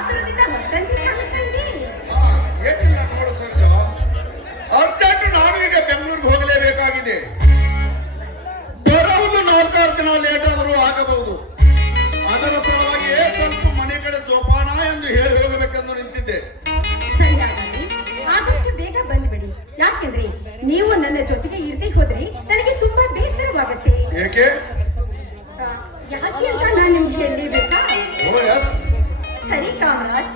ಆತುರದಿಂದ ಹೊತ್ತಂತೆ ಕಾಣಿಸ್ತಾ ಇದೆ. ಏನಿಲ್ಲ ನೋಡು ಸರ್, ಅರ್ಜೆಂಟ್ ನಾನು ಈಗ ಬೆಂಗಳೂರಿಗೆ ಹೋಗಲೇಬೇಕಾಗಿದೆ. ಬರುವುದು 4-6 ದಿನ ಲೇಟ್ ಆದರೂ ಆಗಬಹುದು. ಅದರ ಸಲುವಾಗಿಯೇ ಸ್ವಲ್ಪ ಮನೆ ಕಡೆ ಜೋಪಾನ ಎಂದು ಹೇಳಿ ಹೋಗಬೇಕೆಂದು ನಿಂತಿದ್ದೆ. ಸರಿ, ಹಾಗಾದ್ರೆ ಆದಷ್ಟು ಬೇಗ ಬಂದ್ಬಿಡಿ. ಯಾಕೆಂದ್ರೆ ನೀವು ನನ್ನ ಜೊತೆಗೆ ಇರದೆ ಹೋದ್ರೆ ನನಗೆ ತುಂಬಾ ಬೇಸರವಾಗುತ್ತೆ. ಏಕೆ? ಯಾಕೆ ಅಂತ ನಾನು ನಿಮ್ಗೆ ಹೇಳಲೇಬೇಕಾ? ಓ ಎಸ್. ಸರಿ ಕಾಮರಾಜ್.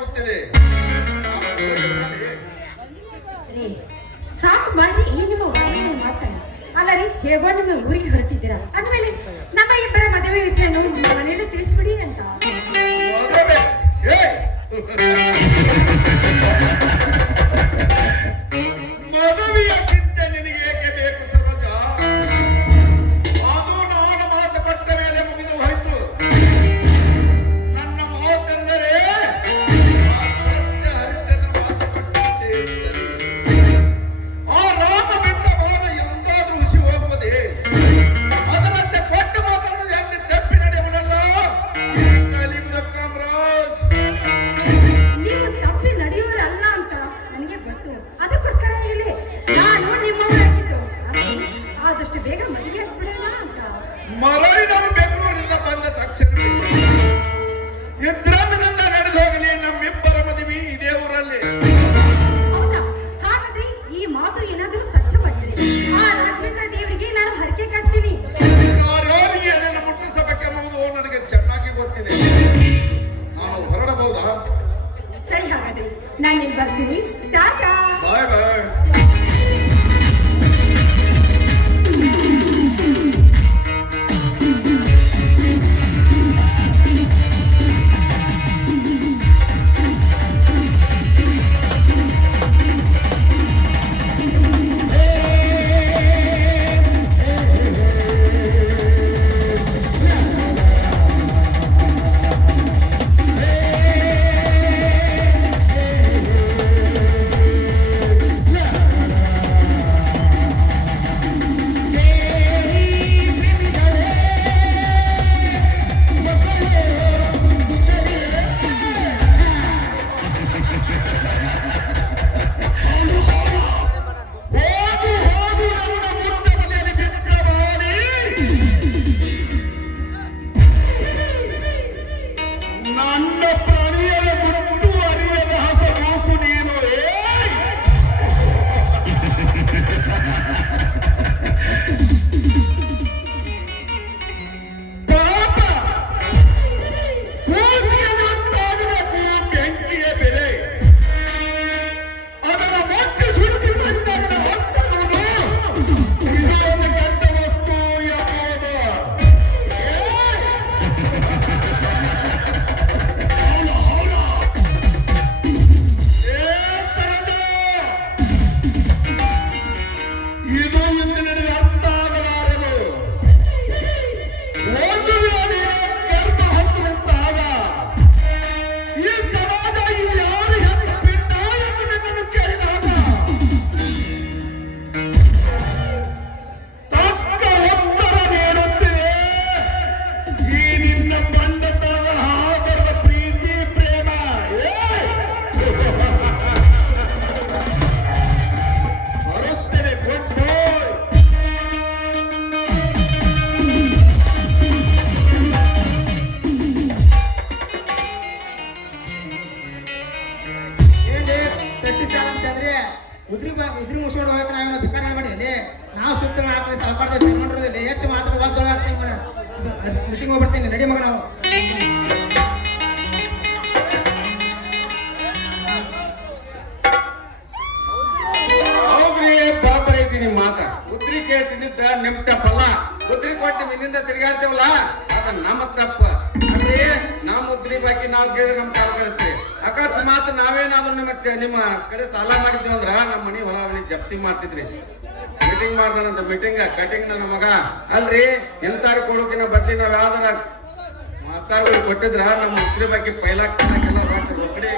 ಬೇಕಾಗುತ್ತಿದೆ. ರೀ ಸಾಕು ಮಾಡಿ ನಿಮ್ಮ ಒಳ್ಳೆಯ ಮಾತಾಡಿ. ಅಲ್ಲ ರೀ, ಹೇಗೋ ನಿಮ್ಮ ಊರಿಗೆ ಹೊರಟಿದ್ದೀರಾ ಅಂದ್ಮೇಲೆ ನಮ್ಮ ಇಬ್ಬರ ಮದುವೆ ವಿಷಯನು ಮನೆಯಲ್ಲಿ ತಿಳಿಸ್ಬಿಡಿ ಅಂತ. ಮದುವೆ? ಮದುವೆಯಕ್ಕಿಂತ ನಿನಗೆ ಏಕೆ ಬೇಕು ಸರೋಜ? ಅದು ನಾನು ಮಾತು ಕೊಟ್ಟ ಮೇಲೆ ಮುಗಿದು ಹೋಯ್ತು. ನನ್ನ ಮಾತೆಂದರೆ ಸತ್ಯ ಹರಿಶ್ಚಂದ್ರ ಮಾತು ಕೊಟ್ಟಂತೆ ಸರಿ. ಆ ರಾಮ ಬಿಟ್ಟ ಬಾಣ ಎಂದಾದ್ರೂ ಹುಸಿ ಹೋಗುವುದೇ? ಅದರಂತೆ ಕೊಟ್ಟ ಮಾತನ್ನು ಎಂದು ತಪ್ಪಿ ನಡೆಯುವುದಲ್ಲ ಕಲಿಯುವುದ ಕಾಮರಾಜ್. ನೀವು ತಪ್ಪಿ ನಡೆಯುವರಲ್ಲ ಅಂತ ನನಗೆ ಗೊತ್ತು. ಅದಕ್ಕೋಸ್ಕರ ಇಲ್ಲಿ ನಾನು ನಿಮ್ಮವರಾಗಿದ್ದು ಆದಷ್ಟು ಬೇಗ ಮದುವೆ ಆಗ್ಬಿಡೋಣ ಅಂತ. ಮರಳಿ ನಾವು ಬೆಂಗಳೂರಿನಿಂದ ಬಂದ ತಕ್ಷಣವೇ ಇದ್ರಂದಿನಿಂದ ನಡೆದು ಹೋಗಲಿ ನಮ್ಮಿಬ್ಬರ ಮದುವೆ ಇದೇ ಊರಲ್ಲಿ. ಹೌದಾ? ಹಾಗಾದ್ರೆ ಈ ಮಾತು ಏನಾದರೂ ಸತ್ಯವಾಗಿದೆ. ಆ ರಾಘವೇಂದ್ರ ದೇವರಿಗೆ ನಾನು ಹರಕೆ ಕಟ್ತೀನಿ. ಯಾರ್ಯಾರಿಗೆ ಏನೇನು ಮುಟ್ಟಿಸಬೇಕೆಂಬುದು ನನಗೆ ಚೆನ್ನಾಗಿ ಗೊತ್ತಿದೆ. ನಾವು ಹೊರಡಬಹುದಾ? ಸರಿ, ಹಾಗಾದ್ರೆ ನಾನು ಇಲ್ಲಿ ಬರ್ತೀನಿ. ಟಾಟಾ. ಬಾಯ್ ಬಾಯ್. ನನ್ನ ಪ್ರಾಣಿಯರ ಗುಟ್ಟು ಅರಿಯದ ಹಸಗೂಸು ನೀನು. ಪಾಪ ಕೂಸಿಯನ್ನುಂಟಾಗಬೇಕು ಬೆಂಕಿಯ ಬೆಲೆ. ಅದರ ಮತ್ತೆ ಸುಟ್ಟು ಬಂದಾಗ ಹೊತ್ತುವುದು ಇದೊಂದು ಕೆಟ್ಟ ವಸ್ತು ಎಂಬುದು. ಇದು ಇಂದು ನನಗೆ ಅರ್ಥ ಆಗಲಾರದು. ಒಂದು ವೇಳೆ ಗರ್ಭ ಹೊತ್ತು ನಿಂತಾಗ ಈ ಸಮಾಜ ಯಾರು ಹೆತ್ತು ಬಿಟ್ಟ ಎಂದು ನನ್ನನ್ನು ಕೇಳಿದಾಗ ತಕ್ಕ ಉತ್ತರ ನೀಡುತ್ತಿದೆ. ಈ ನಿನ್ನ ಬಂಡತನ ಆದರದ ಪ್ರೀತಿ ಪ್ರೇಮ. ಬರುತ್ತೇನೆ ಗುಡ್ ಬಾಯ್. ಉದ್ರಿ ಮುಗಿಸ್ಕೊಂಡು ಹೋಗಕ್ಕೆ ನಾವೇನೋ ಭಿಕಾರ ಮಾಡಿ ಅಲ್ಲಿ ನಾವು ಸುತ್ತ ಹಾಕಿ ಸಲಪಾಡ್ದೆ ತಿಳ್ಕೊಂಡಿರೋದಿಲ್ಲ. ಹೆಚ್ಚು ಮಾತಾಡೋ ಮೀಟಿಂಗ್ ಹೋಗ್ಬರ್ತೀನಿ. ನಡಿ ಮಗ ನಾವು. ಹೌದ್ರಿ, ಬರೋಬ್ಬರಿ ಐತಿ ನಿಮ್ ಮಾತ. ಉದ್ರಿ ಕೇಳ್ತಿದ್ದ ನಿಮ್ ತಪ್ಪಲ್ಲ. ಉದ್ರಿ ಕೊಟ್ಟು ನಿನ್ನಿಂದ ತಿರ್ಗಾಡ್ತೇವಲ್ಲ ಅದ ನಮ್ಮ ತಪ್ಪ. ಅಂದ್ರೆ ನಮ್ಮ ಉದ್ರಿ ಬಾಕಿ ನಾವು ಕೇಳಿದ್ರೆ ನಮ್ ಕಾಲ ಕಳಿಸ್ತೀವಿ. ಅಕಸ್ಮಾತ್ ನಾವೇನಾದ್ರೂ ನಿಮ್ಮ ಕಡೆ ಸಾಲ ಮಾಡಿದ್ವಿ ಅಂದ್ರ ನಮ್ಮ ಮನಿ ಹೊಲ ಮನಿ ಜಪ್ತಿ ಮಾಡ್ತಿದ್ರಿ. ಮೀಟಿಂಗ್ ಮಾಡ್ದಾನಂತ ಮೀಟಿಂಗ್ ಕಟಿಂಗ್ ನನ್ನ ಮಗ ಅಲ್ರಿ. ಇಂತಾರ ಕೊಡೋಕಿನ ಬದ್ಲಿ ನಾವ್ ಯಾವ್ದಾರ ಮಾಸ್ತಾರ್ಗಳು ಕೊಟ್ಟಿದ್ರ ನಮ್ಮ ಉದ್ರಿ ಬಾಕಿ ಪೈಲಾಕ್ಕೆಲ್ಲ ಒಕ್ಕಡೆ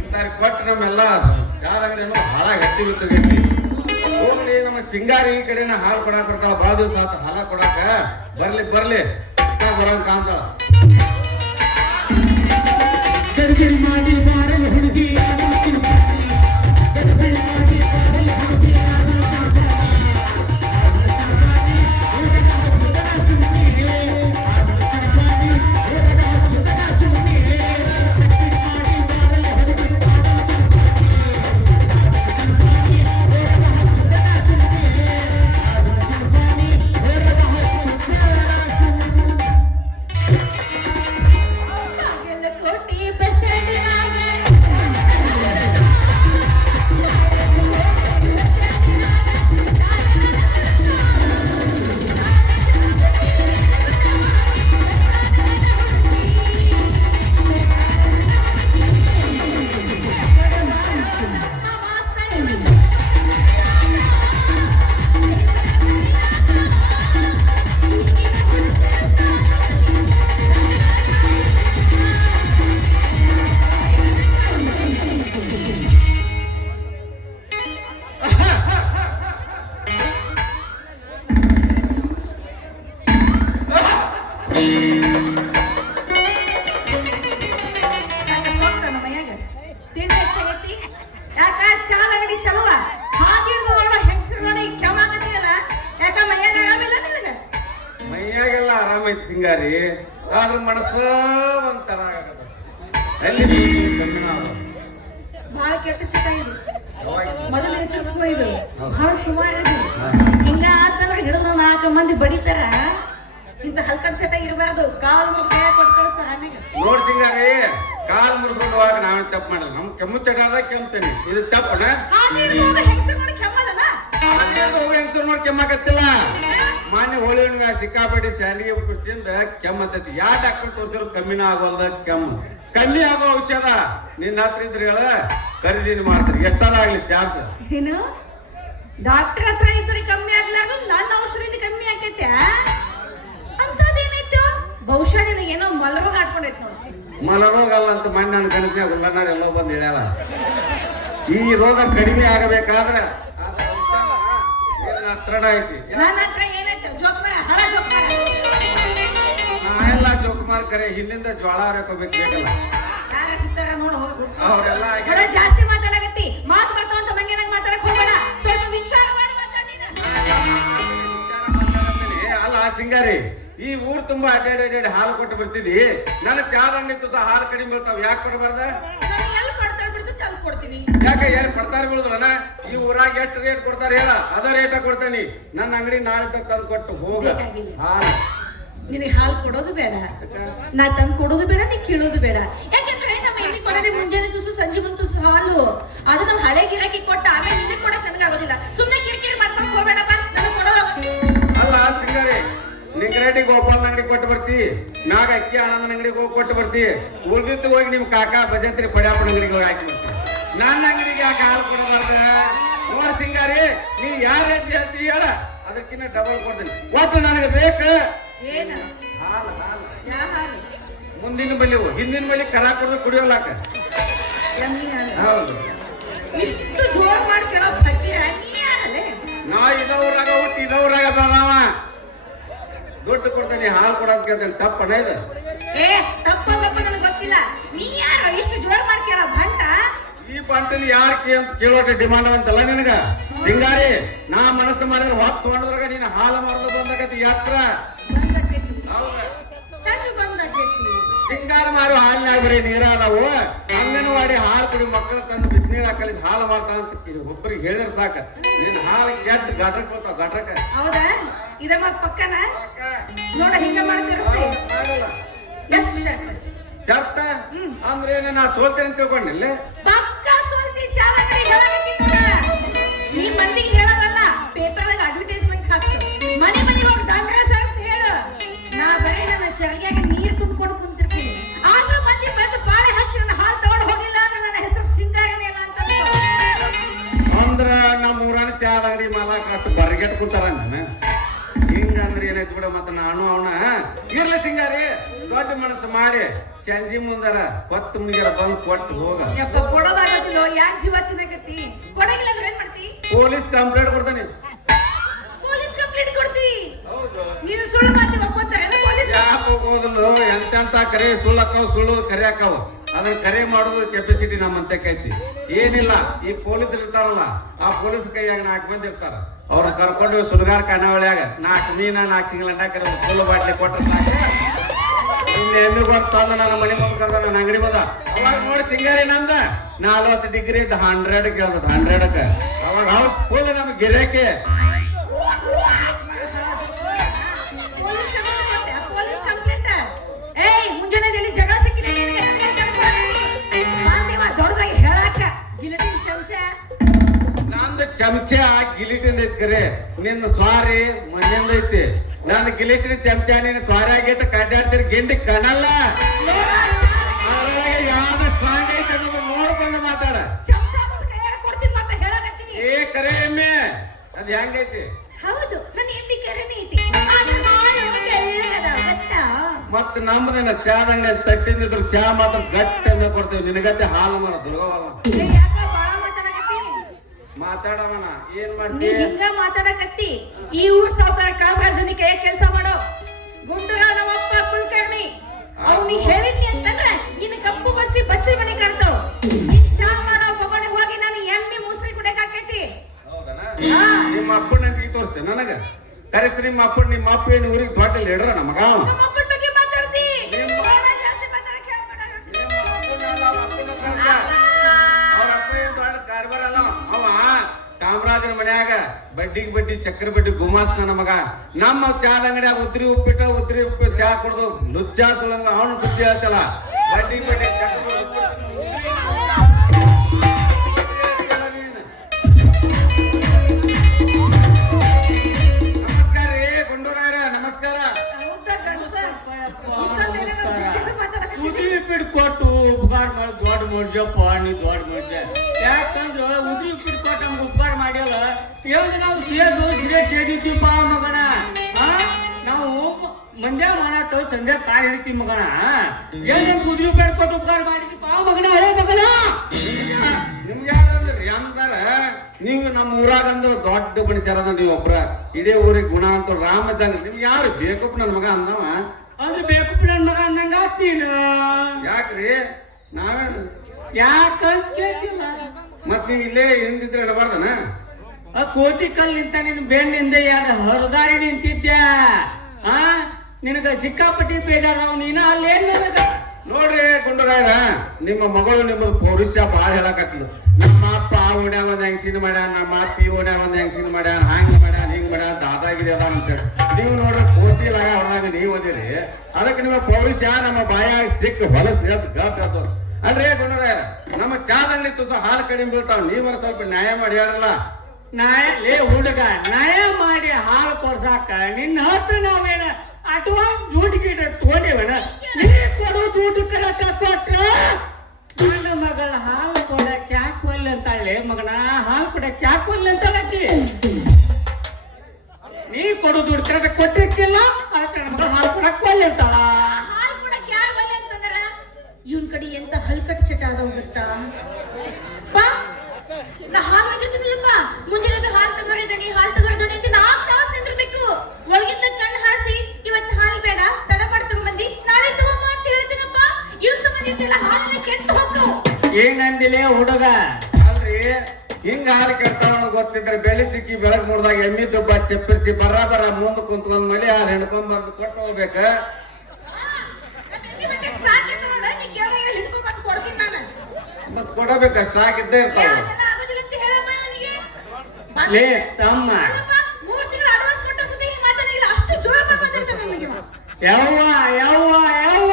ಇಂತಾರ ಕೊಟ್ಟು ನಮ್ಮೆಲ್ಲ ಯಾರ ಅಂಗಡಿನೂ ಹಾಳ ಗಟ್ಟಿ ಬಿತ್ತೋಗೈತಿ. ಹೋಗ್ಲಿ, ನಮ್ಮ ಸಿಂಗಾರಿ ಈ ಕಡೆನ ಹಾಲು ಕೊಡಾಕ್ ಬರ್ತಾಳ. ಬಾಳ ದಿವಸ ಆತ ಹಾಲ ಕೊಡಾಕ. ಬರ್ಲಿ ಬರ್ಲಿ ಬರೋಂಗ್ ಕಾಂತಾಳ. ಮಾಡಿ ಮಾರಲು ಹುಡುಗಿ ಹಾಗೆಲ್ಲ ಕೊಟ್ಟು ಐತಿ ಸಿಂಗಾರಿ, ಆದ್ರ ಮನಸ್ಸ ಒಂಥರ ಆಗದ. ಎಲ್ಲಿ ಕಮ್ಮಿನ ಆಗೋದು. ಬಹಳ ಕೆಟ್ಟ ಚಟ ಇದು. ಮೊದಲು ಹೆಚ್ಚಿಸ್ಕೋ ಇದು ಬಹಳ ಸುಮಾರು ಇದು. ಹಿಂಗ ಆತಂದ್ರೆ ಹಿಡಿದು 4 ಮಂದಿ ಬಡಿತಾರ. ಇಂತ ಹಲ್ಕಟ್ ಚಟ ಇರಬಾರ್ದು. ಕಾಲ್ ಕೈ ಕೊಟ್ಟು ಕಳಿಸ್ತಾರ ಆಮೇಲೆ. ನೋಡ್ ಸಿಂಗಾರಿ, ಕಾಲ್ ಮುರಿಸ್ಕೊಂಡು ಹೋಗಾಕ ನಾವೇನ್ ತಪ್ಪು ಮಾಡಲ್ಲ. ನಮ್ ಕೆಮ್ಮು ಚಟ ಆದ ಕೆಮ್ತೇನೆ, ಇದು ತಪ್ಪಣ. ಹೆಂಗಸರ್ ನೋಡಿ ಕೆಮ್ಮದಲ್ಲ, ಹೆಂಗಸರು ನೋಡಿ ಕೆಮ್ಮಾಕತ್ತಿಲ್ಲ. ಮಾನ್ಯ ಹೋಳಿ ಹುಣ್ಣಿಮೆ ಸಿಕ್ಕಾಪಟ್ಟಿ ಸ್ಯಾಂಡಿಗೆ ತಿಂದ ಕೆಮ್ಮತ್ತೈತಿ. ಯಾ ಡಾಕ್ಟರ್ ತೋರಿಸಿದ್ರು ಕಮ್ಮಿನ ಆಗೋಲ್ದ ಕೆಮ್ಮು. ಕಮ್ಮಿ ಆಗೋ ಔಷಧ ನಿನ್ನ ಹತ್ರ ಇದ್ರೆ ಹೇಳ, ಖರೀದಿ ಮಾಡ್ತಾರೆ. ಎಷ್ಟಾದಾಗ್ಲಿ ಚಾರ್ಜ್. ಏನು ಡಾಕ್ಟರ್ ಹತ್ರ ಇದ್ರೆ ಕಮ್ಮಿ ಆಗ್ಲಾರ್ದು ನನ್ನ ಔಷಧಿಯಿಂದ ಕಮ್ಮಿ ಆಕೈತೆ ಅಂತದೇನಿತ್ತು? ಬಹುಶಃ ನಿನಗೆ ಏನೋ ಮಲರೋಗ ಆಟ್ಕೊಂಡೈತೆ ನೋಡಿ. ಮಲರೋಗ ಅಲ್ಲ ಅಂತ ಮಣ್ಣು ನನ್ನ ಕನಸಿನಾಗ ಉಳ್ಳಾಡಿ ಎಲ್ಲೋ ಬಂದು ಹೇಳ್ಯಾರ. ಈ ರೋಗ ಕಡಿಮೆ ಆಗಬೇಕಾದ್ರೆ ಹತ್ರಣ ಐತಿ. ನನ್ನ ಹತ್ರ ಏನೈತೆ? ಜೋಕ್ಮಾರ, ಹಳ ಜೋಕ್ಮಾರ. ಎಲ್ಲ ಜೋಕುಮಾರ್ ಕರೆ ಹಿಂದಿಂದ ಜ್ವಾಳ ಹಾಕೋಬೇಕು ಬೇಕಲ್ಲ. ಯಾರ ಸಿಗ್ತಾರ ನೋಡು ಹೋಗಿ. ಅವ್ರೆಲ್ಲ ಜಾಸ್ತಿ ಮಾತಾಡಕತ್ತಿ. ಮಾತು ಬರ್ತಾವಂತ ಮಂಗೇನಾಗ ಮಾತಾಡಕ್ ಹೋಗಬೇಡ. ಸ್ವಲ್ಪ ವಿಚಾರ ಮಾಡಿ ಮಾತಾಡಿ. ಅಲ್ಲ ಸಿಂಗಾರಿ, ಈ ಊರ್ ತುಂಬಾ ಅಡ್ಡಾಡಿ ಹಾಲು ಕೊಟ್ಟು ಬರ್ತಿದಿ. ನನ್ನ ಚಾದ ಅಂಗಡಿ ಸಹ ಹಾಲು ಕಡಿಮೆ ಬೀಳ್ತಾವ. ಯಾಕೆ ಕೊಡಬಾರ್ದ? ಎಲ್ಲಿ ಕೊಡ್ತಾರ ಬಿಡ್ತು ತಂದು ಕೊಡ್ತೀನಿ. ಯಾಕೆ ಏನ್ ಕೊಡ್ತಾರ ಬೀಳುದಲ್ಲ? ಈ ಊರಾಗ ಎಷ್ಟು ರೇಟ್ ಕೊಡ್ತಾರ ಹೇಳ, ಅದ ರೇಟ ಕೊಡ್ತಾನಿ. ನನ್ನ ಅಂಗಡಿ ನಾಳೆ ತಂದು ಕೊಟ್ಟು ಹೋಗ ಹಾಲು. ನಿನಗೆ ಹಾಲು ಕೊಡೋದು ಬೇಡ, ನಾ ತಂದು ಕೊಡೋದು ಬೇಡ, ನೀ ಕೀಳೋದು ಬೇಡ. ಯಾಕಂದ್ರೆ ನಮ್ಮ ಎಣ್ಣೆ ಕೊಡೋದೇ ಮುಂಜಾನೆ ತುಸು ಸಂಜೆ ಬಂತು ಹಾಲು. ಅದು ನಮ್ಮ ಹಳೆ ಗಿರಾಕಿ ಕೊಟ್ಟ ಆಮೇಲೆ ನಿನಗೆ ಕೊಡಕ್ ನನಗಾಗೋದಿಲ್ಲ. ಸುಮ್ಮನೆ ಕಿರಿಕಿರಿ ಮಾಡ್ಕೊಂಡು ಹೋಗ್ಬೇಡ, ನನಗೆ ಕೊಡೋದು. ಅಲ್ಲ ಸಿಂಗಾರಿ, ನಿಂಗರೇಟಿ ಗೋಪಾಲ್ ಅಂಗಡಿ ಕೊಟ್ಟು ಬರ್ತಿ, ನಾಗ ಅಕ್ಕಿ ಆನಂದನ ಅಂಗಡಿಗೆ ಹೋಗಿ ಕೊಟ್ಟು ಬರ್ತಿ. ಉಳಿದಿದ್ದು ಹೋಗಿ ನಿಮ್ ಕಾಕಾ ಭಜಂತ್ರಿ ಪಡ್ಯಾಪನ ಅಂಗಡಿಗೆ ಹೋಗಿ ಹಾಕಿ ಬರ್ತಿ. ನನ್ನ ಅಂಗಡಿಗೆ ಯಾಕೆ ಹಾಲು ಕೊಡಬಾರ್ದ? ನೋಡ ಸಿಂಗಾರಿ, ನೀ ಯಾರ ರೇಟ್ ಹೇಳ್ತಿ ಹೇಳ, ಅದಕ್ಕಿಂತ ಡಬಲ್ ಕೊಡ್ತೀನಿ. ಒಟ್ಟು ನನಗೆ ಬೇಕು ಏನ ಹಾಲು. ಹಾಲು ಯಾವ ಹಾಲು? ಮುಂದಿನ ಬಲಿ ಹಿಂದಿನ ಬಲಿ ಕರ ಕೊಡೋದು ಕುಡಿಯೋಲಾಕ. ಎಮ್ಮಿ ಹಾಲು. ಹೌದು. ಇಷ್ಟು ಜೋರ್ ಮಾಡಿ ಕೇಳೋ ಫಕೀರ ನೀ ಯಾರಲ್ಲೇ? ನಾ ಇದವ್ರಾಗ ಹುಟ್ಟಿ ಇದವ್ರಾಗ ಬೆಳದಾವ. ದುಡ್ಡು ಕೊಡ್ತಾನೆ ಹಾಲು ಕೊಡೋದ್ ಕೇಳ್ತೇನೆ. ತಪ್ಪಣ ಇದು? ಏ ತಪ್ಪ ನನಗೆ ಗೊತ್ತಿಲ್ಲ. ನೀ ಯಾರು ಇಷ್ಟು ಜೋರ್ ಮಾಡಿ ಕೇಳೋ ಭಂಟ? ಈ ಬಂಟನ್ ಯಾಕೆ ಅಂತ ಕೇಳೋಕೆ ಡಿಮಾಂಡ್ ಅಂತಲ್ಲ ನಿನಗ ಸಿಂಗಾರಿ. ನಾ ಮನಸ್ಸು ಮಾಡಿದ್ರೆ ಹೊತ್ತು ಹೊಡೆದ್ರಾಗ ನೀನು ಹಾಲು ಮಾರೋದು ಬಂದಾಗತಿ ಯಾತ್ರ. ಸಿಂಗಾರ ಮಾರು ಹಾಲಿನಾಗ ಬರೀ ನೀರಾದವು. ಅಂಗನವಾಡಿ ಹಾಲು ಕುಡಿ ಮಕ್ಕಳು ತಂದು ಬಿಸಿನೀರ ಕಲಿಸಿ ಹಾಲು ಮಾಡ್ತಾವ ಅಂತ ಒಬ್ಬರಿಗೆ ಹೇಳಿದ್ರೆ ಸಾಕ. ನೀನ್ ಹಾಲು ಕೆಟ್ಟ ಗಟ್ರಕ್ ಬರ್ತಾವ. ಗಟ್ರಕ ಹೌದಾ? ಇದಮ್ಮ ಪಕ್ಕನ ನೋಡ ಹಿಂಗ ಮಾಡ್ತೀರ. ಎಷ್ಟು ಶರ್ತ ಅಂದ್ರೆ ನಾ ಸೋಲ್ತೇನೆ ಅಂತ ತಿಳ್ಕೊಂಡಿಲ್ಲ. ಪಕ್ಕ ಸೋಲ್ತಿ ಚಾಲಕಡಿ ಹೇಳಕತ್ತಿ ನೋಡ. ಈ ಮಂದಿಗೆ ಹೇಳೋದಲ್ಲ, ಪೇಪರ್ದಾಗ ಅಡ್ವರ್ಟೈಸ್ಮೆಂಟ್ ಹಾಕ್ಸು. ಮನೆ ಹೋಗಿ ಡಾಕ್ಟರ್ ಸರ್ಸ್ ಹೇಳು. ನಾ ಬರೀ ನನ್ನ ಚರಿಗೆಯಾಗ ನೀರು ತುಂಬಿಕೊಂಡು ಕುಂತಿರ್ತೀನಿ. ಆದ್ರೂ ಮಂದಿ ಬಂದು ಬಾಳೆ ಹಚ್ಚಿ ನನ್ನ ಹಾಲು ತಗೊಂಡು ಹೋಗ್ಲಿಲ್ಲ ಅಂದ್ರೆ ನನ್ನ ಹೆಸರು ಸಿಂಗಾರನೇ ಇಲ್ಲ ಅಂತ ಅಂದ್ರ ನಮ್ಮ ಊರಾನ ಚಾದ ಅಂಗಡಿ ಮಾಲಕ ಅಷ್ಟು ಬರ್ಗೆಟ್ ಕೂತಾರ. ಹಿಂಗಂದ್ರೆ ಏನಾಯ್ತು ಬಿಡ. ಮತ್ತ ನಾನು ಅವನ ಇರ್ಲಿ ಸಿಂಗಾರಿ, ದೊಡ್ಡ ಮನಸ್ಸು ಮಾಡಿ ಚಂಜಿ ಮುಂದಾರ ಕೊತ್ತು ಮುಗಿಯಾರ ಬಂದು ಕೊಟ್ಟು ಹೋಗ. ಕೊಡೋದಾಗತ್ತಿಲ್ಲ. ಯಾಕೆ ಜೀವ ತಿನ್ನಕತ್ತಿ? ಕೊಡಗಿಲ್ಲ ಅಂದ್ರೆ ಏನ್ ಮಾಡ್ತಿ? ಪೊಲೀಸ್ ಕಂಪ್ಲೇಂಟ್ ಕೊಡ್ತಾನೆ. ಪೊಲೀಸ್ ಕಂಪ್ಲೇಂಟ್ ಕೊಡ್ತಿ? ಹೌದು. ನೀನು ಸುಳ್ಳು ಮಾತಿ ಒಪ್ಕೋತಾರೆ ಪೊಲೀಸ್? ಯಾಕೆ ಹೋಗೋದಿಲ್ಲ? ಎಂತೆಂತ ಕರೆ ಸುಳ್ಳಕ್ಕಾವ್ ಸುಳ್ಳು ಕರೆ ಹಾಕಾವ. ಅದನ್ನ ಕರೆ ಮಾಡೋದು ಕೆಪಾಸಿಟಿ ನಮ್ಮಂತಕ್ಕೈತಿ. ಏನಿಲ್ಲ, ಈ ಪೊಲೀಸರು ಇರ್ತಾರಲ್ಲ, ಆ ಪೊಲೀಸ್ ಕೈಯಾಗ 4 ಮಂದಿ ಇರ್ತಾರ. ಅವ್ರ ಕರ್ಕೊಂಡು ಸುಡುಗಾರ ಕಣ್ಣಾವಳಿಯಾಗ 4 ಮೀನ 4 ಸಿಂಗಲ್ ಅಂಡ ಕರೆ ಫುಲ್ ಬಾಟ್ಲಿ ಕೊಟ್ಟ ಇಲ್ಲಿ ಎಮ್ಮೆ ಗೊತ್ತಂದ ನನ್ನ ಮನೆ ಮುಂದೆ ಕರ್ದ ನನ್ನ ಅಂಗಡಿ ಬಂದ. ಅವಾಗ ನೋಡಿ ಸಿಂಗಾರಿ ನಂದ 40 ಡಿಗ್ರಿ ಇದ್ದ 100 ಕೇಳ್ದ 100ಕ್ಕೆ. ಅವಾಗ ಅವ್ರು ಫುಲ್ ನಮ್ಗೆ ಗಿರಾಕಿ. Police complaint. ಏಯ್ ಮುಂಜಾನೆ ಜಗಳ ಸಿಕ್ಕಿಲ್ಲ ದೊಡ್ಡದಾಗಿ ಹೇಳಾಕ ಗಿಲಟಿನ್ ಚಮಚ. ನಂದು ಚಮಚ ಗಿಲಿಟಿಂದ ಐತಿ ಕರೆ, ನಿನ್ನ ಸ್ವಾರಿ ಮಣ್ಣಿಂದ ಐತಿ. ನನ್ನ ಗಿಲಿಟಿನ ಚಮಚ ನೀನು ಸ್ವಾರಿ ಆಗಿಟ್ಟು ಕಡ್ಡಾಡ್ತಿರಿ ಗಿಂಡಿ ಕಾಣಲ್ಲ. ಅದ್ರೊಳಗೆ ಯಾವ್ದು ಸ್ಟ್ರಾಂಗ್ ಐತಿ ಅನ್ನೋದು ನೋಡ್ಕೊಂಡು ಮಾತಾಡ. ಏ ಕರೆ ಎಮ್ಮೆ ಅದ್ ಹೆಂಗೈತಿ? ಹೌದು, ನನ್ನ ಎಮ್ಮಿ ಕರೆನೇ ಐತಿ. ಮತ್ತ ನಮ್ಮದೇನ ಚಾದಂಗ ತಟ್ಟಿಂದಿದ್ರು ಚಾ ಮಾತ್ರ ಗಟ್ಟಿಂದ ಕೊಡ್ತೇವೆ. ನಿನಗತ್ತೆ ಹಾಲು ಮಾಡ ದುರ್ಗವಾಳ ಮಾತಾಡವಣ. ಏನ್ ಮಾಡ್ತಿ? ಹಿಂಗ ಮಾತಾಡಕತ್ತಿ. ಈ ಊರ್ ಸಾವುಕಾರ ಕಾಮರಾಜನಿ ಕೈ ಕೆಲಸ ಮಾಡೋ ಗುಂಡೂರ ನಮ್ಮಪ್ಪ ಕುಲಕರ್ಣಿ ಅವ್ನಿ ಹೇಳಿದ್ನಿ ಅಂತಂದ್ರೆ ನಿನ್ನ ಕಪ್ಪು ಬಸ್ಸಿ ಬಚ್ಚಲ್ ಮನೆ ಕರ್ತಾವ್. ಚಾ ಮಾಡೋ ಬಗೋಣಿ ಹೋಗಿ ನಾನು ಎಮ್ಮಿ ಮುಸ್ರಿ ಕುಡಿಯಕ್ ಹಾಕೈತಿ. ಹೌದನ? ನಿಮ್ಮ ಅಪ್ಪನ ಅಂಜಿಗೆ ತೋರಿಸ್ತೇನೆ ನನಗ. ಕರೆಸಿ ನಿಮ್ಮ ಅಪ್ಪ ಏನು ಊರಿಗೆ ದೊಡ್ಡ ಲೀಡರ್ ನಮಗ ಅವ. ನಮ್ಮ ಅಪ್ಪನ ಬಗ್ಗೆ ಮಾತಾಡ್ತಿ ನಿಮ್ಮ- ಬೇಡ, ಜಾಸ್ತಿ ಮಾತಾಡಕ್ಕೆ ಹೇಳ್ಬೇಡ. ಅವ್ರ ಅಪ್ಪ ಏನ್ ದೊಡ್ಡ ಕಾರ್ಬಾರ ಅಲ್ಲ ಅವ ಕಾಮರಾಜನ ಮನ್ಯಾಗ ಬಡ್ಡಿಗೆ ಬಡ್ಡಿ ಚಕ್ರ ಬಡ್ಡಿ ಗುಮಾಸ್ತ ನಮಗ. ನಮ್ಮ ಚಾದ ಅಂಗಡಿಯಾಗ ಉದ್ರಿ ಉಪ್ಪಿಟ್ಟು ಚಾ ಕೊಡ್ದು ನುಚ್ಚ ಸುಳಂಗ ಅವನು ಸುದ್ದಿ ಹೇಳ್ತಲ್ಲ ಬಡ್ಡಿಗೆ ಬಡ್ಡಿ ಚಕ್ರ ನಮಸ್ಕಾರ ರೀ ಗುಂಡೂರಾಯರ ನಮಸ್ಕಾರ. ಹೌದಾ ಗಂಡ್ಸ? ಇಷ್ಟೊಂದ್ ಏನೇನೋ ಚಿಕ್ಕ ಮಾತಾಡಕ್ಕೆ ಉದ್ರಿ ಉಪ್ಪಿಟ್ಟು ಕೊಟ್ಟು ಉಪಕಾರ ಮಾಡಿ ದೊಡ್ಡ ಮನುಷ್ಯಪ್ಪ ನೀ ದೊಡ್ಡ ಮನುಷ್ಯ. ಯಾಕಂದ್ರ ಉದ್ರಿ ಉಪ್ಪಿಟ್ಟು ಕೊಟ್ಟು ನಮ್ಗೆ ಉಪಕಾರ ಮಾಡ್ಯಲ್ಲ ಹೇಳಿ ನಾವು ಸೇದಿದ್ದೀವಪ್ಪ ಮಗನ. ನಾವು ಮಂದ್ಯ ಮಾಡಾಟ ಸಂಧ್ಯಾ ಕಾಯಿ ಹಿಡಿತೀವಿ ಮಗನ. ಏನ್ ನಮ್ಗೆ ಉದ್ರಿ ಉಪ್ಪಿಟ್ಟು ಕೊಟ್ಟು ಉಪಕಾರ ಮಾಡಿದ್ದೀಪ್ಪ ಮಗನ. ಹೇ ಮಗನ ನಿಮ್ಗೆ ಯಾರಂದ್ರಿ ಅಂತಾರ ನೀವು ನಮ್ಮ ಊರಾಗ ಅಂದ್ರೆ ದೊಡ್ಡ ಮನುಷ್ಯರ ನೀವು ಒಬ್ರ ಇಡೀ ಊರಿಗೆ ಗುಣ ಅಂತ ರಾಮ ಇದ್ದಂಗ ನಿಮ್ಗೆ ಯಾರು ಬೇಕಪ್ಪ ನನ್ನ ಮಗ ಅಂದವ. ಅಂದ್ರೆ ಬೇಕು ನನ್ ಮಗ ಅಂದಂಗ ನೀನು ಯಾಕ್ರಿ ನಾವೇನು ಯಾಕಂತ ಕೇಳ್ತಿಲ್ಲ. ಮತ್ ನೀವ್ ಇಲ್ಲೇ ಹಿಂದಿದ್ರೆ ಇಡಬಾರ್ದನ. ಆ ಕೋಟಿ ಕಲ್ ನಿಂತ ನಿನ್ ಬೆನ್ನಿಂದ ಯಾರು ಹರಿದಾರಿ ನಿಂತಿದ್ದೆ. ನಿನಗ ಸಿಕ್ಕಾಪಟ್ಟಿ ಬೇಜಾರ ನೀನ ಅಲ್ಲೇನ್ ನನಗ ನೋಡ್ರಿ ಗುಂಡರಾಯರ ನಿಮ್ಮ ಮಗಳು ನಿಮ್ಮದು ಪೌರುಷ ಬಾಳ ಹೇಳಕತ್ಲು. ನಮ್ಮ ಅಪ್ಪ ಆ ಓಣ್ಯಾಗ ಒಂದ್ ಹೆಂಗಸಿನ ಮಾಡ್ಯಾನ, ನಮ್ಮ ಅಪ್ಪ ಈ ಓಣ್ಯಾಗ ಒಂದ್ ಹೆಂಗಸಿನ ಮಾಡ್ಯಾನ, ಹಂಗ ಮಾಡ್ಯಾನ ಹಿಂಗ್ ಮಾಡ್ಯಾನ ದಾದಾಗಿರಿ ಅದಾನ ಅಂತೇಳಿ ನೀವು ನೋಡ್ರಿ ಕೋಟಿ ಲಗ ಹೊರನಾಗ ನೀವು ಓದಿರಿ. ಅದಕ್ಕೆ ನಿಮ್ಮ ಪೌರುಷ ನಮ್ಮ ಬಾಯಾಗ ಸಿಕ್ಕ ಹೊಲಸ್ ಗಟ್ ಅದು ಅಲ್ರಿ ಗುಂಡರಾಯರ. ನಮ್ಮ ಚಾದಂಗಡಿ ತುಸ ಹಾಲು ಕಡಿಮೆ ಬೀಳ್ತಾವ, ನೀವನ್ನ ಸ್ವಲ್ಪ ನ್ಯಾಯ ಮಾಡಿ ಯಾರಲ್ಲ. ನಾಯ ಲೇ ಹುಡುಗ ನಯ ಮಾಡಿ ಹಾಲು ಕೊಡ್ಸಾಕ ನಿನ್ನ ಹತ್ರ ನಾವೇನ ಅಡ್ವಾನ್ಸ್ ದುಡ್ಡು ಗಿಡ ತಗೊಂಡೇವನ. ನೀ ಕೊಡು ದುಡ್ಡು ಕರಕ ಕೊಟ್ರ ನನ್ನ ಮಗಳ ಹಾಲು ಕೊಡಕ್ ಯಾಕೆ ಒಲ್ಲೆ ಅಂತಾಳೆ ಮಗನ. ಹಾಲು ಕೊಡಕ್ ಯಾಕೆ ಒಲ್ಲೆ ಅಂತಾಳಕಿ. ನೀ ಕೊಡು ದುಡ್ಡು ಕರೆಕ್ಟ್ ಕೊಟ್ಟಿರ್ಕಿಲ್ಲ ಅದಕ್ಕೆ ನನ್ನ ಹಾಲು ಕೊಡಕ್ ಒಲ್ಲೆ ಅಂತಾಳ. ಹಾಲು ಕೊಡಕ್ಕೆ ಯಾರು ಬಲ್ಲೆ ಅಂತಂದ್ರ ಇವನ್ ಕಡೆ ಎಂತ ಹಲ್ಕಟ್ ಚಟ ಅದಾವ ಗೊತ್ತಾ ಪಾ. ನಾ ಹಾಲು ಒಯ್ದಿರ್ತೀನಪ್ಪ, ಮುಂಜಾನೆ ಹಾಲು ತಗೋರಿದಣಿ ಹಾಲು ತಗೋರಿದಣಿ ಅಂತ 4 ತಾಸು ನಿಂದಿರ್ಬೇಕು. ಒಳಗಿಂದ ಕಣ್ಣು ಹಾಸಿ ಇವತ್ತು ಹಾಲು ಬೇಡ ತಡ ಮಾಡಿ ತಗೊಂಬಂದಿ ನಾಳೆ ತಗೊಂಬ ಅಂತ ಹೇಳ್ತೀನಪ್ಪ. ಇವ್ ಸಂಬಂಧಿಸಿಲ್ಲ ಹಾಲಿನ ಕೆಟ್ಟು ಹೋಗ್ತು. ಏನಂದಿಲೆ ಹುಡುಗ. ಅಲ್ರಿ ಹಿಂಗ ಹಾಲು ಕೆಡ್ತಾವ ಗೊತ್ತಿದ್ರೆ ಬೆಳಿ ಚಿಕ್ಕಿ ಬೆಳಗ್ ನೋಡ್ದಾಗ ಎಮ್ಮಿ ದುಬ್ಬ ಚೆಪ್ಪಿರ್ಸಿ ಬರ ಮುಂದೆ ಕುಂತ್ಕೊಂಡ್ ಮಳಿ ಹಾಲು ಹೆಣ್ಕೊಂಡ್ ಬಂದು ಕೊಟ್ಟು ಹೋಗ್ಬೇಕ. ಮತ್ ಕೊಡಬೇಕ ಸ್ಟಾಕ್ ಇದ್ದೇ ಇರ್ತಾವ. ಲೇ ತಮ್ಮ ಯವ್ವ ಯವ್ವ ಯವ್ವ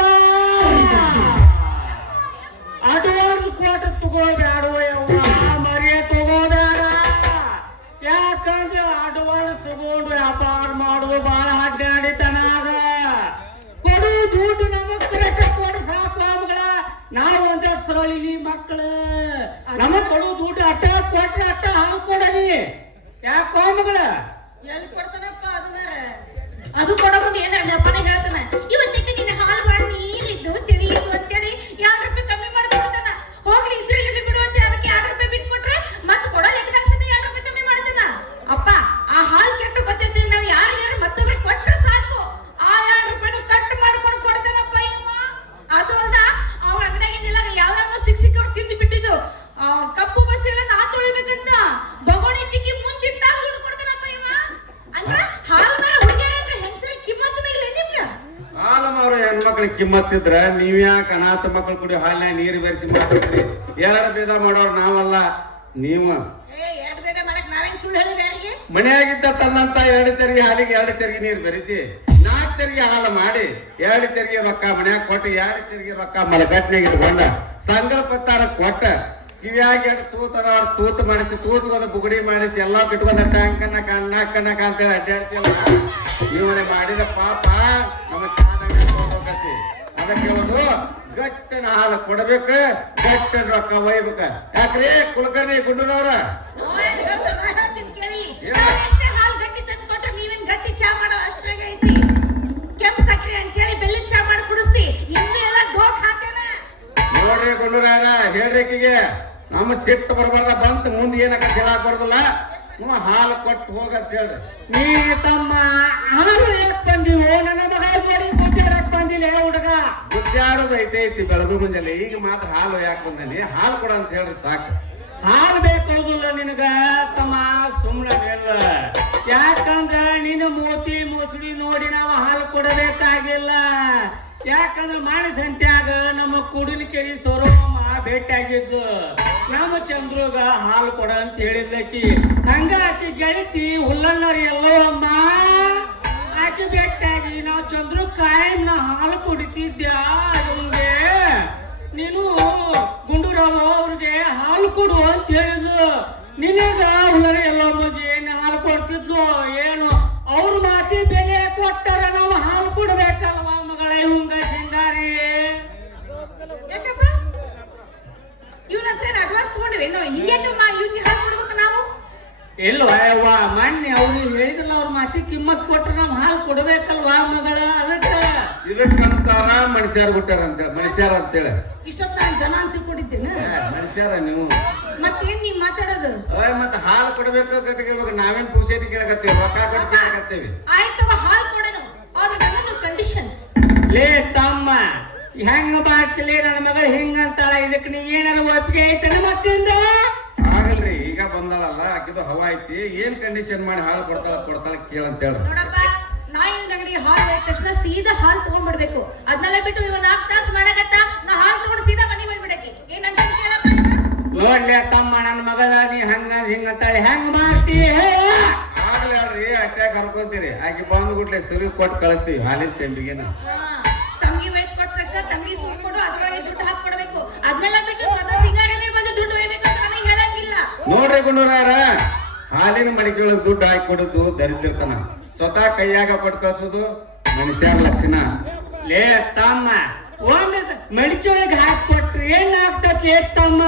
ಅಡ್ವಾನ್ಸ್ ಕೊಟ್ಟು ತಗೋಬೇಡ ಯವ್ವ, ಮರಿ ತಗೋಬೇಡ. ಯಾಕಂದ್ರೆ ಅಡ್ವಾನ್ಸ್ ತಗೊಂಡು ವ್ಯಾಪಾರ ಮಾಡೋದು ಬಹಳ ಅಡ್ಡಾಡಿತನ ಅದ. ಕೊಡು ದುಡ್ಡು ನಮಗ್ ಕರೆಕ್ಟ್ ಕೊಡು ಸಾಕು ಮಗಳ. ನಾವು ಒಂದೇ ಸರಳಿಲಿ ಮಕ್ಕಳು ನಮಗ್ ಕೊಡು ದುಡ್ಡು ಅಟ್ಟ ಕೊಟ್ರೆ ಅಟ್ಟ ಹಾಲು ಕೊಡಲಿ. ಯಾಕೋ ಮಗಳ ಎಲ್ಲಿ ಕೊಡ್ತಾನಪ್ಪ ಅದು ಕೊಡಬಹುದು. ಏನ ಅಪ್ಪನೇ ಹೇಳ್ತಾನ ಇವತ್ತಿಗೆ ನಿನ್ನ ಹಾಲು ಬಾಳ ನೀರಿದ್ದು ತಿಳಿಯಿತು ಅಂತೇಳಿ 2 ರೂಪಾಯಿ ಕಮ್ಮಿ ಮಾಡ್ತಾನ. ಹೋಗ್ಲಿ ಇದ್ರೆ ಇಲ್ಲಿ ಬಿಡು ಅಂತ ಅದಕ್ಕೆ 2 ರೂಪಾಯಿ ಬಿಟ್ಟು ಕೊಟ್ರೆ ಮತ್ತೆ ಕೊಡೋ ಲೆಕ್ಕದಾಗ ಸತಿ 2 ರೂಪಾಯಿ ಕಮ್ಮಿ ಮಾಡ್ತಾನ. ಅಪ್ಪ ಆ ಹಾಲು ಕೆಟ್ಟು ಗೊತ್ತಿರ್ತೀವಿ ನಾವು ಯಾರು ಮತ್ತೊಬ್ಬರಿಗೆ ಕೊಟ್ರೆ ಸಾಕು ಆ 2 ರೂಪಾಯಿನ ಕಟ್ ಮಾಡ್ಕೊಂಡು ಕೊಡ್ತಾನಪ್ಪ ಇವ. ಅದು ಅಲ್ಲ ಅವ್ರ ಅಂಗಡಿಯಾಗಿಲ್ಲ ಯಾವ ಸಿಕ್ಕವ್ರು ತಿಂದು ಬಿಟ್ಟಿದ್ದು ಕಪ್ಪು ಬಸ್ ಎಲ್ಲ ನಾ ತೊಳಿಬೇಕಂತ ಬಗೋಣಿ ತಿಕ್ಕಿ ಮುಂದಿಟ್ಟಾಗ ದುಡ್ಡು ಕೊಡ್ತಾನಪ್ಪ ಇವ. ಅಂದ್ರ ಹಾಲು ಮೇಲೆ ಹುಡುಗಿಯರ ಹೆಂಗಸರ ಕಿಮ್ಮತ್ತನ ಇಲ್ಲ ನಿಮ್ಗೆ. ಹಾಲಮ್ಮವ್ರ ಹೆಣ್ಮಕ್ಳಿಗೆ ಕಿಮ್ಮತ್ತಿದ್ರ ನೀವ್ಯಾಕ ಅನಾಥ ಮಕ್ಕಳು ಕುಡಿ ಹಾಲಿನ ನೀರು ಬೆರೆಸಿ ಮಾತಾಡ್ತೀರಿ. ಎರಡು ಭೇದ ಮಾಡೋರು ನಾವಲ್ಲ ನೀವು. ಎರಡು ಬೇಗ ಮಾಡಕ್ ನಾವೇನ್ ಸುಳ್ಳು ಹೇಳಿದ್ರೆ ಯಾರಿಗೆ? ಮನೆಯಾಗಿದ್ದ ತನ್ನಂತ 2 ಚರಿಗೆ ಹಾಲಿಗೆ 2 ಚರಿಗೆ ನೀರು ಬೆರೆಸಿ 4 ಚರಿಗೆ ಹಾಲು ಮಾಡಿ 2 ಚರಿಗೆ ರೊಕ್ಕ ಮನ್ಯಾಗ ಕೊಟ್ಟು 2 ಚರಿಗೆ ರೊಕ್ಕ ಮಲಗಟ್ನಾಗ ಇಟ್ಕೊಂಡ ಸಂಗಲ್ಪತ್ತಾರ ಕೊಟ್ಟ ಕಿವ್ಯಾಗ ತೂತು ಮಾಡಿಸಿ ತೂತ್ಗೊಂದು ಬುಗುಡಿ ಮಾಡಿಸಿ ಎಲ್ಲಾ ಬಿಟ್ಕೊಂಡ ಕಣ್ಣ ಅಂತ ಅಡ್ಡಾಡ್ತಿಲ್ಲ. ನೀವೇ ಮಾಡಿದ ಪಾಪ ನಮ್ಮ ಹೋಗತಿ. ಅದಕ್ಕೆ ಒಂದು ಗಟ್ಟನ ಹಾಲು ಕೊಡ್ಬೇಕು, ಗಟ್ಟನ ರೊಕ್ಕ ಒಯ್ಬೇಕ. ಯಾಕ್ರಿ ಕುಲಕರ್ಣಿ ಗುಂಡೂರವ್ರ ಕೇಳಿ ಹಾಲು ಗಟ್ಟಿ ತಂದು ಕೊಟ್ರೆ ನೀವೇನ್ ಗಟ್ಟಿ ಚಾ ಮಾಡೋದು ಅಷ್ಟ್ರಾಗ ಐತಿ. ಕೆಂಪು ಸಕ್ಕರೆ ಅಂತ ಹೇಳಿ ಬೆಲ್ಲದ ಚಾ ಮಾಡಿ ಕುಡಿಸ್ತಿ ನಿಮ್ದು ಎಲ್ಲ ದೋಕ್ ಹಾಕ್ಯಾನ. ನೋಡ್ರಿ ಗುಂಡೂರಾಯರ ಹೇಳ್ರಿಕಿಗೆ ನಮ್ಮ ಸಿಟ್ಟು ಬರಬಾರ್ದ ಬಂತ ಮುಂದೆ ಏನಕ್ಕ ಹೇಳಕ್ ಬರೋದಿಲ್ಲ. ನೀವು ಹಾಲು ಕೊಟ್ಟು ಹೋಗಂತ ಹೇಳ್ರಿ. ನೀ ತಮ್ಮ ಹಾಲು ಯಾಕೆ ಬಂದಿವೋ ನನ್ನ ಮಗ ಜೋಡಿ ಗುಡ್ಡಾಡಕ್ ಬಂದಿಲ್ಲ ಹುಡುಗ. ಗುದ್ದಾಡೋದು ಐತಿ ಬೆಳೆದು ಮುಂಜಾನೆ. ಈಗ ಮಾತ್ರ ಹಾಲು ಯಾಕೆ ಬಂದೇನಿ ಹಾಲು ಕೊಡ ಅಂತ ಹೇಳ್ರಿ ಸಾಕು. ಹಾಲು ಬೇಕಾಗುದಿಲ್ಲ ನಿನಗ ತಮ್ಮ ಸುಮ್ಮನೆ ಇಲ್ಲ. ಯಾಕಂದ್ರ ನೀನ್ ನಿನ್ನ ಮೋತಿ ಮೊಸಡಿ ನೋಡಿ ನಾವು ಹಾಲು ಕೊಡಬೇಕಾಗಿಲ್ಲ. ಯಾಕಂದ್ರೆ ಮಾನಸಂತ್ಯಾಗ ನಮ್ಮ ಕುಡಿಲಿಕೆರಿ ಸೊರಮ್ಮ ಭೇಟಿಯಾಗಿದ್ದು ನಮ್ಮ ಚಂದ್ರುಗ ಹಾಲು ಕೊಡ ಅಂತ ಹೇಳಿದ್ಲಕ್ಕಿ. ಹಂಗ ಆಕಿ ಗೆಳತಿ ಹುಲ್ಲಣ್ಣರಿ ಎಲ್ಲವಮ್ಮ ಆಕಿ ಭೇಟಿಯಾಗಿ ನಾವು ಚಂದ್ರು ಕಾಯಂ ನಾ ಹಾಲು ಕುಡಿತಿದ್ಯಾ ಅವ್ರಿಗೆ. ನೀನು ಗುಂಡೂರಾವ್ ಅವ್ರಿಗೆ ಹಾಲು ಕೊಡು ಅಂತ ಹೇಳಿದ್ಲು. ನಿನಗ ಹುಲ್ಲರ ಎಲ್ಲಮ್ಮಗೆ ಏನು ಹಾಲು ಕೊಡ್ತಿದ್ಲು ಏನು? ಅವ್ರ ಮಾತಿ ಬೆಲೆ ಕೊಟ್ಟಾರ ನಾವು ಹಾಲು ಕೊಡ್ಬೇಕಲ್ವ ಮಗಳ ಇವಂಗ ಸಿಂಗಾರಿ. ಯಾಕಪ್ಪ ಇವನ ಹತ್ರ ಅಡ್ವಾನ್ಸ್ ತಗೊಂಡಿವಿ ನಾವು ಹಿಂಗೇಟಮ್ಮ ಇವ್ನಿಗೆ ಹಾಲು ಕೊಡ್ಬೇಕು ನಾವು? ಇಲ್ವಾ ಯವ್ವ, ಮೊನ್ನೆ ಅವ್ರಿಗೆ ಹೇಳಿದ್ರಲ್ಲ ಅವ್ರ ಮಾತಿ ಕಿಮ್ಮತ್ ಕೊಟ್ರೆ ನಾವು ಹಾಲು ಕೊಡ್ಬೇಕಲ್ವಾ ಮಗಳ? ಇದಕ್ಕಂತಾರ ಮನುಷ್ಯರ ಬಿಟ್ಟಾರ ಅಂತ ಮನುಷ್ಯರ ಅಂತೇಳಿ ಇಷ್ಟೊತ್ತ ನಾನು ಜನ ಅಂತ ತಿಳ್ಕೊಂಡಿದ್ದೇನೆ. ಮನುಷ್ಯರ ನೀವು ಮತ್ತೇನ್ ನೀವ್ ಮಾತಾಡೋದು? ಮತ್ತೆ ಹಾಲು ಕೊಡ್ಬೇಕು ಕಟ್ಟಿಗೆ ನಾವೇನ್ ಪುಷೇಟಿ ಕೇಳಕತ್ತೀವಿ, ರೊಕ್ಕ ಕೊಟ್ಟು ಕೇಳಕತ್ತೀವಿ. ಆಯ್ತವ ಹಾಲು ಕೊಡೋಣ. ಅವ್ರ ಕಂಡೀಷನ್ಸ್ ಲೇ ತಮ್ಮ ಹೆಂಗ ಬಾಚ್ಲಿ ನನ್ನ ಮಗಳು ಹಿಂಗಂತಾಳ, ಇದಕ್ಕೆ ನೀ ಏನಾರ ಒಪ್ಪಿಗೆ ಐತನ ಮತ್ತಿಂದ? ಆಗಲ್ರಿ, ಈಗ ಬಂದಾಳಲ್ಲ ಆಕಿದು ಹವಾ ಐತಿ. ಏನ್ ಕಂಡೀಷನ್ ಮಾಡಿ ಹಾಲು ಕೊಡ್ತಾಳ ಕೇಳಂತ ಹೇಳ್ರಿ. ನೋಡಪ್ಪ, ನಾ ಇವ್ನ ಅಂಗಡಿ ಹಾಲು ಹೋದ ತಕ್ಷಣ ಸೀದಾ ಹಾಲು ತಗೊಂಡ್ಬಿಡ್ಬೇಕು. ಅದನ್ನೆಲ್ಲ ಬಿಟ್ಟು ಇವ 4 ತಾಸು ಮಾಡಕತ್ತ ನಾ ಹಾಲು ತಗೊಂಡು ಸೀದಾ ಮನೆಗೆ ಹೋಗ್ಬಿಡಕ್ಕೆ ಏನಂತ ಕೇಳಪ್ಪ? ನೋಡ್ಲಿ ತಮ್ಮ ನನ್ನ ಮಗಳ ನೀ ಹಂಗ ಹಿಂಗಂತಾಳೆ ಹೆಂಗ ಮಾಡ್ತಿ? ಆಗ್ಲಿ ಅಲ್ರಿ, ಅಟ್ಯಾಕ್ ಹರ್ಕೊಂತೀರಿ. ಆಕಿ ಬಂದು ಗುಡ್ಲೆ ಸುರಿ ಕೊಟ್ಟು ಕಳಿಸ್ತೀವಿ ಹಾಲಿನ ಚೆಂಬಿಗೆ. ತಂಗಿ ವೈಟ್ ಕೊಟ್ಟ ತಕ್ಷಣ ತಂಗಿ ಸುಮ್ ಕೊಡು, ಅದ್ರೊಳಗೆ ದುಡ್ಡು ಹಾಕೊಡ್ಬೇಕು. ಅದನ್ನೆಲ್ಲ ಬಿಟ್ಟು ಸ್ವತಃ ಸಿಂಗಾರನೇ ಬಂದು ದುಡ್ಡು ಒಯ್ಬೇಕು ಅಂತ ನನಗೆ ಹೇಳಂಗಿಲ್ಲ. ನೋಡ್ರಿ ಗುಂಡೂರಾಯರ, ಹಾಲಿನ ಮಡಿಕೆ ಒಳಗೆ ದುಡ್ಡು ಹಾಕಿ ಕೊಡುದು ದರಿದ್ರತನ, ಸ್ವತಃ ಕೈಯಾಗ ಕೊಟ್ಟು ಕಳ್ಸೋದು ಮನುಷ್ಯರ ಲಕ್ಷಣ. ಲೇ ತಮ್ಮ, ಒಂದ್ ಮಡಿಕೆ ಒಳಗೆ ಹಾಕಿ ಕೊಟ್ರಿ ಏನ್ ಆಗ್ತತಿ ತಮ್ಮ?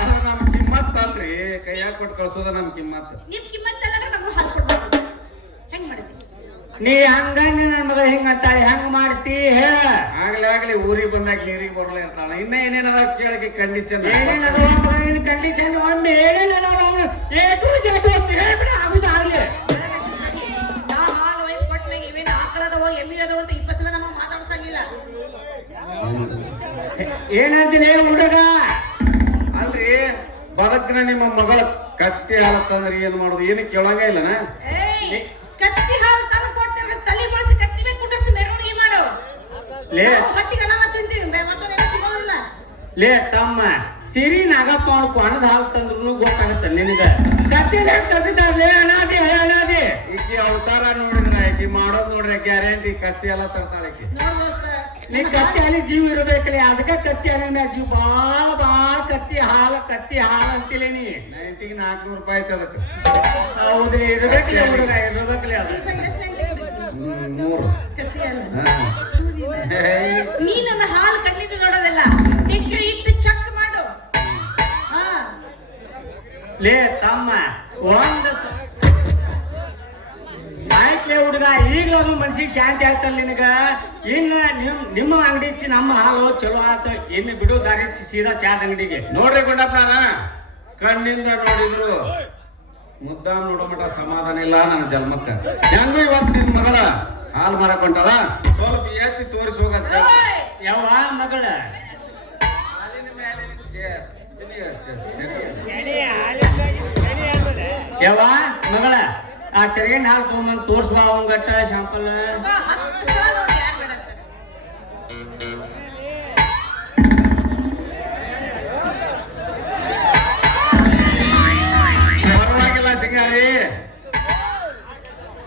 ಅದು ನಮ್ ಕಿಮ್ಮತ್ ಅಲ್ರಿ, ಕೈಯಾಗ ಕೊಟ್ಟು ಕಳ್ಸೋದು ನಮ್ ಕಿಮ್ಮತ್. ನಿಮ್ ಕಿಮ್ಮತ್ ಎಲ್ಲ ನಮಗೂ ಹಾಲು ಕೊಡ್ಬೇಕು. ಹೆಂಗ್ ಮಾಡಿದ್ವಿ? ನೀ ಹಂಗ ನನ್ನ ಮಗಳು ಹಿಂಗಂತಾಳೆ ಹೆಂಗ ಮಾಡ್ತಿ ಹೇಳ? ಆಗ್ಲಿ ಊರಿಗೆ ಬಂದಾಗ ನೀರಿಗೆ ಬರಲ್ಲ ಇರ್ತಾಳ. ಇನ್ನ ಏನೇನದ ಕೇಳಕ್ಕೆ ಕಂಡೀಷನ್ ಏನೇನ ಕಂಡೀಷನ್ ಒಮ್ಮೆ ಏನೇನ ಹೇಳ್ಬಿಡ ಆಗುದಾಗ್ಲಿ. ನಾ ಹಾಲು ಒಯ್ದು ಕೊಟ್ಟ ಮ್ಯಾಗ ಇವೇನು ಆಕಳದವೋ ಎಮ್ಮಿ ಅದವೋ ಅಂತ 20 ಸಲ ನಮ್ಮ ಮಾತಾಡ್ಸಂಗಿಲ್ಲ. ಏನಂತೀನಿ ಹುಡುಗ? ಅಲ್ರಿ, ಬದಕ್ನ ನಿಮ್ಮ ಮಗಳ ಕತ್ತಿ ಹಾಲತ್ತಂದ್ರೆ ಏನ್ ಮಾಡೋದು? ಏನು ಕೇಳಂಗ ಇಲ್ಲನ? ಏಯ್, ಕತ್ತಿ ಹಾಲು ತಂದು ಕೊಟ್ಟೆ ತಲೆ ಬಳಸಿ ಕತ್ತಿ ಮೇಲೆ ಕುಂಡಿಸಿ ಮೆರವಣಿಗೆ ಮಾಡು. ಹೊಟ್ಟಿಗೆ ಅನ್ನ ತಿಂತೀವಿ, ಮತ್ತೊಂದೇನು ಸಿಗೋದಿಲ್ಲ. ಲೇ ತಮ್ಮ, ಸಿರಿ ನಾಗಪ್ಪ ಅವ್ನು ಕೊಣದ ಹಾಲು ತಂದ್ರು ಗೊತ್ತಾಗತ್ತ ನಿನಗ. ಕತ್ತಿಲೆ ಕತ್ತಿದ್ದಾರ್ಲೇ ಅನಾದಿ ಅನಾದಿ. ಈಕಿ ಅವತಾರ ನೋಡಿದ್ರ ಈಕಿ ಮಾಡೋದ್ ನೋಡ್ರಿ, ಗ್ಯಾರಂಟಿ ಕತ್ತಿ ಎಲ್ಲ ತರ್ತಾಳೆ ಈಕಿ. ನೋಡು ದೋಸ್ತ, ನೀ ಕತ್ತಿ ಹಾಲಿ ಜೀವ ಇರ್ಬೇಕಲ್ಲ, ಅದಕ್ಕ ಕತ್ತಿ ಹಾಲಿನ ಮ್ಯಾಗ ಜೀವ ಬಾಳ ಕತ್ತಿ ಹಾಲು ಅಂತಿಲ್ಲ ನೀ. 90ಗೆ 400 ರೂಪಾಯಿ ಐತೆ ಅದಕ್ಕೆ. ಹೌದ್ರಿ, ಇರ್ಬೇಕಲ್ಲ ಹುಡುಗ, ಇರ್ಬೇಕಲ್ಲ ಅದು. ಈ ಸೈಡ್ ಎಷ್ಟು ಹೆಂಗ್ ಬೇಕು? 300. ಸತ್ಯ ಅಲ್ಲ. ಏಯ್, ನೀ ನನ್ನ ಹಾಲು ಕಣ್ಣಿಟ್ಟು ನೋಡೋದಿಲ್ಲ, ನಿಕ್ರೆ ಇಟ್ಟು ಚೆಕ್ ಮಾಡು. ಹಾ, ಲೇ ತಮ್ಮ, ಒಂದ್ ಆಯ್ತ್ಲೇ ಹುಡುಗ, ಈಗಲೂ ಅದು ಮನ್ಸಿಗೆ ಶಾಂತಿ ಆಗ್ತಲ್ಲ ನಿನಗ. ಇನ್ನು ನಿಮ್ಮ ಅಂಗಡಿ ಹಚ್ಚಿ ನಮ್ಮ ಹಾಲು ಚಲೋ ಆತ, ಇನ್ನು ಬಿಡು ದಾರಿ ಹಚ್ಚಿ ಸೀದಾ ಚಾದ ಅಂಗಡಿಗೆ. ನೋಡ್ರಿ ಗುಂಡಪ್ಪನ, ಕಣ್ಣಿಂದ ನೋಡಿದ್ರು ಮುದ್ದಾಮ್ ನೋಡೋ ಮಟ ಸಮಾಧಾನ ಇಲ್ಲ ನನ್ನ ಜನ್ಮಕ್ಕ. ಹೆಂಗು ಇವತ್ತು ನಿನ್ ಮಗಳ ಹಾಲು ಮಾರಕ್ ಹೊಂಟಾಳ, ಸ್ವಲ್ಪ ಎತ್ತಿ ತೋರಿಸಿ ಹೋಗಂತ. ಓಯ್, ಯಾವ ಮಗಳ? ಯಾವ ಮಗಳ? ಆ ಚರಿಗಣ್ಣ ಹಾಲು ತಗೊಂಬಂದು ತೋರ್ಸ್ಬಾ ಅವಂಗಟ್ಟ ಶಾಂಪಲ್. ಅಬ್ಬಾ, 10 ಸಲ ನೋಡಿ ಯಾರು ಬೇಡ ಅಂತ.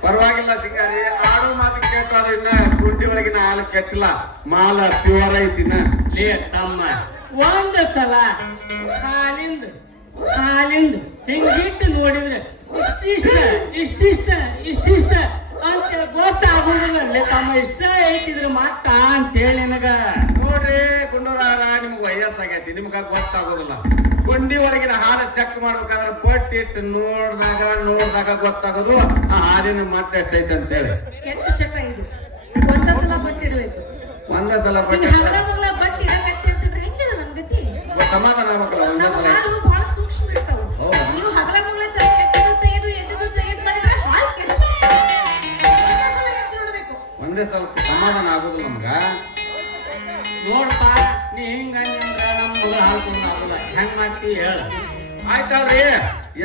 ಪರವಾಗಿಲ್ಲ ಸಿಂಗಾರಿ, ಆಡೋ ಮಾತು ಕೇಳ್ತಾರ. ಇನ್ನ ಗುಂಡಿ ಒಳಗಿನ ಹಾಲು ಕೆಟ್ಟಿಲ್ಲ, ಮಾಲ ಪ್ಯೂರ್ ಐತಿನ. ಲೇ ತಮ್ಮ, ಒಂದ್ ಸಲ ಹಾಲಿಂದ ಹಿಂಗಿಟ್ಟು ನೋಡಿದ್ರೆ ಇಷ್ಟಿಷ್ಟ ಅಂತ ಗೊತ್ತಾಗೋದಿಲ್ಲ. ಲೇ ತಮ್ಮ, ಇಷ್ಟ ಐತಿದ್ರ ಮಟ್ಟ ಅಂತೇಳಿ ನಿನಗ. ನೋಡ್ರಿ ಗುಂಡೂರಾರ, ನಿಮ್ಗೆ ವಯಸ್ಸಾಗೈತಿ, ನಿಮ್ಗ ಗೊತ್ತಾಗೋದಿಲ್ಲ. ಗುಂಡಿ ಒಳಗಿನ ಹಾಲು ಚೆಕ್ ಮಾಡ್ಬೇಕಾದ್ರೆ ಕೊಟ್ಟಿಟ್ಟು ನೋಡ್ದಾಗ ಗೊತ್ತಾಗೋದು ಆ ಹಾಲಿನ ಮಟ್ಟ ಎಷ್ಟೈತೆ ಅಂತೇಳಿ. ಕೆಟ್ಟ ಚಟ ಇದು. ಒಂದೇ ಸಲ ಬಟ್ಟಿಡ್ಬೇಕು. ಒಂದೇ ಸಲ ಈಗ ಹಗಲ ಮಗಲ ಬಟ್ಟಿ ಇಡಕತ್ತಿ ಅಂತಂದ್ರೆ ಹೆಂಗಿದ ನಮ್ ಗತಿ? ಸಮಾಧಾನ ಆಗ್ಬೇಕಲ್ಲ ಒಂದೇ ನಮ್ಮ ಸಲ. ಹಾಲು ಬಹಳ ಸೂಕ್ಷ್ಮ ಇರ್ತಾವ. ಹೌದಾ? ನೀವು ಹಗಲ ಮಗಲ ಎದ್ದು ಮಾಡಿದ್ರೆ ಹಾಲು ಕೆಡುತ್ತೆ. ಒಂದೇ ಸಲ ಎದ್ದು ನೋಡ್ಬೇಕು. ಒಂದೇ ಸಲ ಸಮಾಧಾನ ಆಗೋದು ನಮ್ಗ. ನೋಡಪ್ಪ, ನೀ ಹಿಂಗಂದ್ರ ನಮ್ಮ ಮಗಳ ಹಾಲು ಆಗೋಲ್ಲ. ಹೆಂಗ್ ಮಾಡ್ತಿ ಹೇಳ? ಆಯ್ತಲ್ರಿ,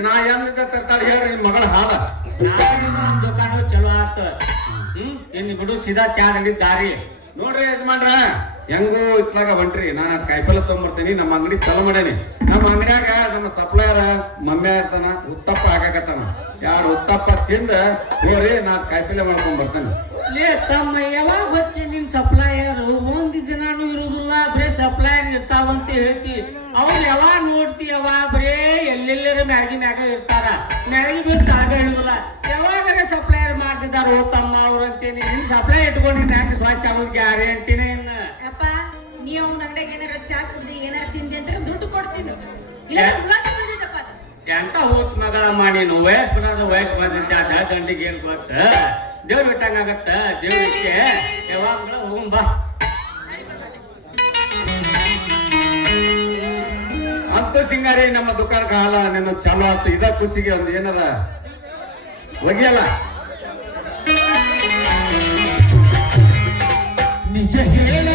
ನಾ ಎಂದ ತರ್ತಾಳೆ ಹೇಳ್ರಿ ನಿಮ್ ಮಗಳ ಹಾಲ. ನಮ್ ದುಕಾನು ಚಲೋ ಆತ ಇನ್ನು ಬಿಡು ಸೀದಾ ಚಾ ಅಂಗಡಿ ದಾರಿ ನೋಡ್ರಿ ಯಜಮಾನ್ರ ಹೆಂಗೋ ಇತ್ಲಾಗ ಹೊಂಟ್ರಿ ನಾನು ಕಾಯಿಪಲ್ಲೆ ತೊಗೊಂಬರ್ತೀನಿ ನಮ್ಮ ಅಂಗಡಿ ಚಲೋ ಮಾಡೇನಿ ನಮ್ಮ ಅಂಗಡಿಯಾಗ ನಮ್ಮ ಸಪ್ಲೈಯರ್ ಮಮ್ಮಿ ಇರ್ತಾನ ಉತ್ತಪ್ಪ ಹಾಕಕತ್ತಾನ ಯಾರು ಉತ್ತಪ್ಪ ತಿಂದ ಹೋರಿ ನಾ ಕಾಯಿಪಲ್ಲೆ ಮಾಡ್ಕೊಂಡ್ ಬರ್ತೇನೆ ಲೇ ತಮ್ಮ ಯಾವಾಗ ಬಚ್ಚಿ ನಿನ್ ಸಪ್ಲೈಯರ್ ಒಂದ್ ದಿನಾನು ಇರುದಿಲ್ಲ ಬರೇ ಸಪ್ಲೈಯರ್ ಇರ್ತಾವಂತ ಹೇಳ್ತಿ ಅವ್ರು ಯಾವಾಗ ನೋಡ್ತಿ ಯಾವಾಗ ಬರೇ ಎಲ್ಲೆಲ್ಲರ ಮ್ಯಾಗ ಇರ್ತಾರ ಮ್ಯಾಗಿ ಬಿಟ್ಟು ಆಗ ಹೇಳುದಿಲ್ಲ ಯಾವಾಗಾರ ಸಪ್ಲೈಯರ್ ಮಾಡ್ತಿದಾರ ಓ ತಮ್ಮ ಅವ್ರು ಅಂತೇನಿ ನಿನ್ ಸಪ್ಲೈ ಇಟ್ಕೊಂಡಿದ್ದ ಹೆಂಗ್ ಸ್ವಚ್ಛ ಆಗೋದ್ ಗ್ಯಾರಂಟಿನೇ ಇನ್ನ ಅಪ್ಪ ನೀ ಅವ್ನ ಅಂಗಡಿಯಾಗ ಏನಾರ ಚಾ ಕುಡ್ದಿ ಏನಾರ ತಿಂದಿ ಅಂತ ದುಡ್ಡು ಕೊಡ್ತೀನಿ ಇಲ್ಲ ಉಗಾದಿ ಬಂದಿದ್ದಪ್ಪ ಅದು. ಎಂತ ಹೋಚ್ ಮಗಳಮ್ಮ ನೀನು ವಯಸ್ಸು ಬಂದಿದ್ದ ಅದ ದಂಡಿಗೆ ಏನ್ ಗೊತ್ತ ದೇವ್ರ ಬಿಟ್ಟಂಗಾಗತ್ತ ದೇವ್ರಿಗೆ ಯಾವಾಗ್ಲೂ ಹೋಗ್ ಬಾ ಅಂತೂ ಸಿಂಗಾರಿ ನಮ್ಮ ದುಕಾನ್ ಕಾಲ ನಿನ್ನ ಚಲೋ ಆತು ಇದ ಖುಷಿಗೆ ಒಂದು ಏನದ ಒಗಿಯಲ್ಲ ನಿಜ ಹೇಳ